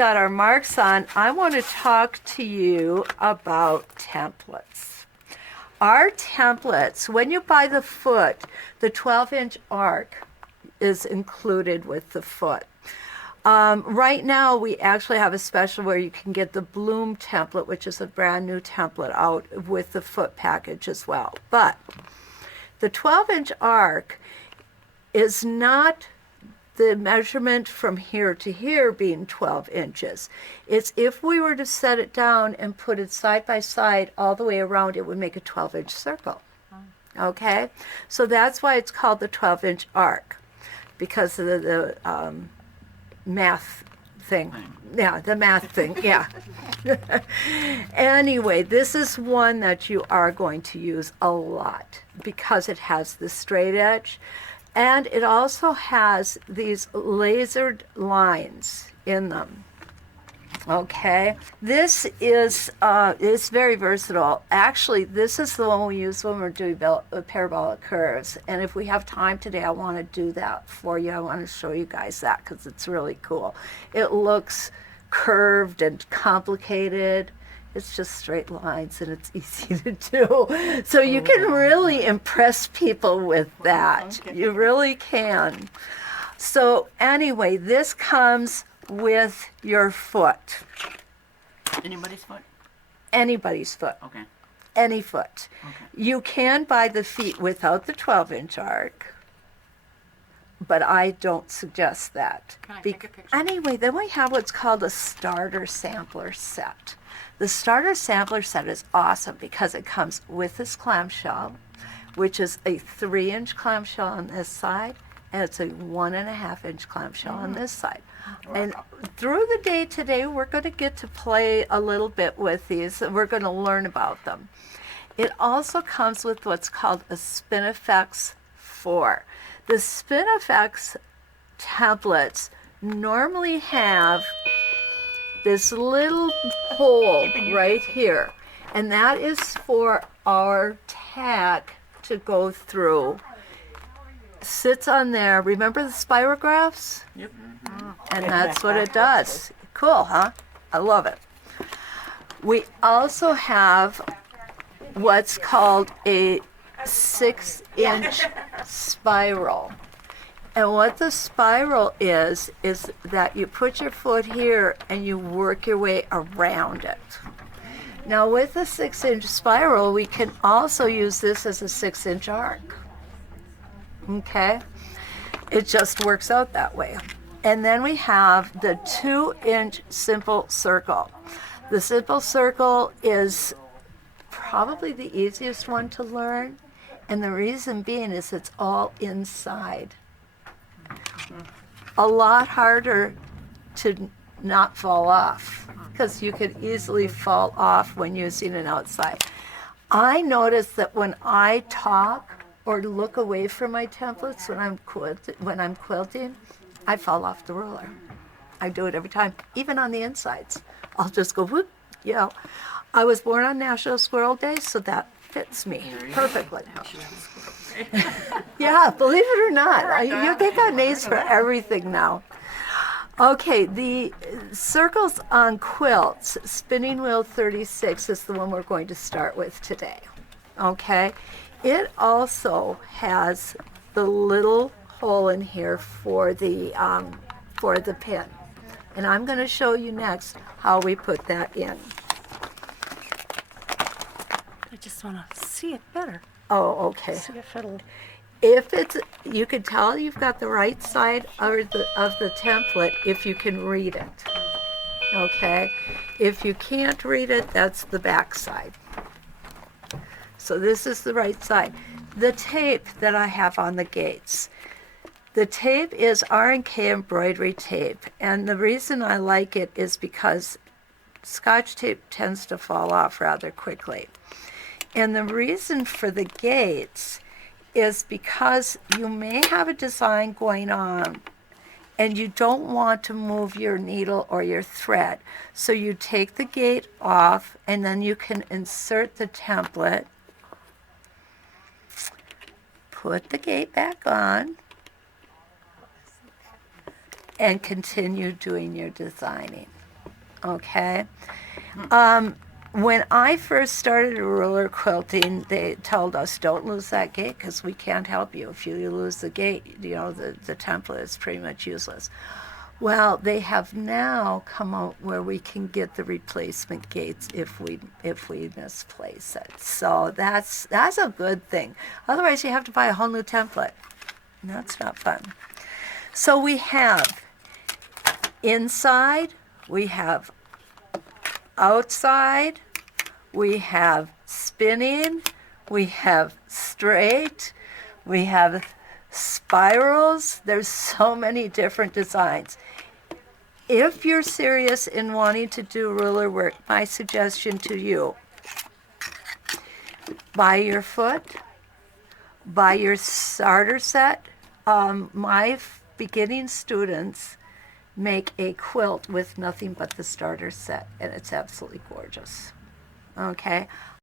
got our marks on, I want to talk to you about templates. Our templates, when you buy the foot, the 12-inch arc is included with the foot. Right now, we actually have a special where you can get the Bloom template, which is a brand new template, out with the foot package as well. But the 12-inch arc is not the measurement from here to here being 12 inches. It's if we were to set it down and put it side by side all the way around, it would make a 12-inch circle. Okay? So that's why it's called the 12-inch arc, because of the math thing. Yeah, the math thing, yeah. Anyway, this is one that you are going to use a lot because it has the straight edge. And it also has these lasered lines in them. Okay, this is it's very versatile. Actually, this is the one we use when we're doing parabolic curves. And if we have time today, I want to do that for you. I want to show you guys that because it's really cool. It looks curved and complicated. It's just straight lines and it's easy to do. So you can really impress people with that. Okay. You really can. So anyway, this comes with your foot. Anybody's foot? Anybody's foot. Okay. Any foot. Okay. You can buy the feet without the 12-inch arc, but I don't suggest that. Can I take a picture? Anyway, then we have what's called a starter sampler set. The starter sampler set is awesome because it comes with this clamshell, which is a 3-inch clamshell on this side, and it's a 1.5-inch clamshell on this side. And through the day today, we're going to get to play a little bit with these, and we're going to learn about them. It also comes with what's called a Spinifex 4. The Spinifex templates normally have this little hole right here, and that is for our tack to go through. Sits on there. Remember the spirographs? Yep. And that's what it does. Cool, huh? I love it. We also have what's called a 6-inch spiral. And what the spiral is that you put your foot here and you work your way around it. Now with the 6-inch spiral, we can also use this as a 6-inch arc. Okay? It just works out that way. And then we have the 2-inch simple circle. The simple circle is probably the easiest one to learn, and the reason being is it's all inside. A lot harder to not fall off, because you could easily fall off when using it outside. I notice that when I talk or look away from my templates when I'm quilting, I fall off the ruler. I do it every time, even on the insides. I'll just go whoop, you know. I was born on National Squirrel Day, so that fits me perfectly. Yeah, believe it or not, they got names for everything now. Okay, the circles on quilts, spinning wheel 36 is the one we're going to start with today. Okay, it also has the little hole in here for the pin, and I'm going to show you next how we put that in. I just want to see it better. Oh, okay. See if it'll... If it's, you can tell you've got the right side of the template if you can read it. Okay? If you can't read it, that's the back side. So this is the right side. The tape that I have on the gates. The tape is R&K embroidery tape, and the reason I like it is because Scotch tape tends to fall off rather quickly. And the reason for the gates is because you may have a design going on and you don't want to move your needle or your thread. So you take the gate off and then you can insert the template, put the gate back on, and continue doing your designing. Okay. When I first started ruler quilting, they told us don't lose that gate because we can't help you. If you lose the gate, you know, the template is pretty much useless. Well, they have now come out where we can get the replacement gates if we misplace it. So that's a good thing. Otherwise, you have to buy a whole new template. And that's not fun. So we have inside, we have outside, we have spinning, we have straight, we have spirals. There's so many different designs. If you're serious in wanting to do ruler work, my suggestion to you, buy your foot, buy your starter set. My beginning students make a quilt with nothing but the starter set, and it's absolutely gorgeous. Okay,